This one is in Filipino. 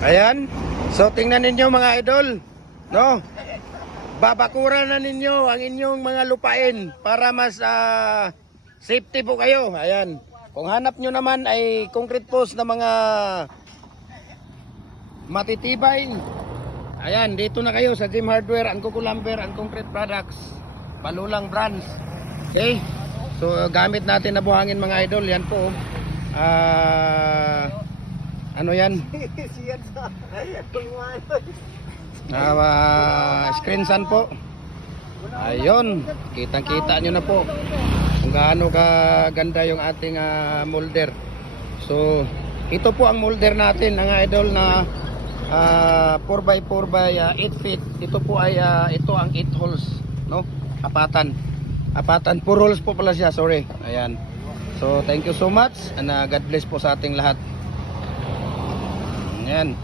Ayan. So tingnan ninyo mga idol, no? Babakuran na ninyo ang inyong mga lupain para mas safety po kayo. Ayan. Kung hanap nyo naman ay concrete post na mga matitibay. Ayan, dito na kayo sa Jim Hardware, Angkoko Lumber and Concrete Products, Palulang Brands. Okay? So gamit natin na buhangin mga idol, yan po. Ano yan? Screen sun po. Ayun, kitang-kita nyo na po kung gaano kaganda yung ating molder. So ito po ang molder natin mga idol na 4x4 by 8 feet. Ito po ay ito ang 8 holes, no? Apatan 4 holes po pala siya, sorry. Ayan. So thank you so much and God bless po sa ating lahat. Ayan.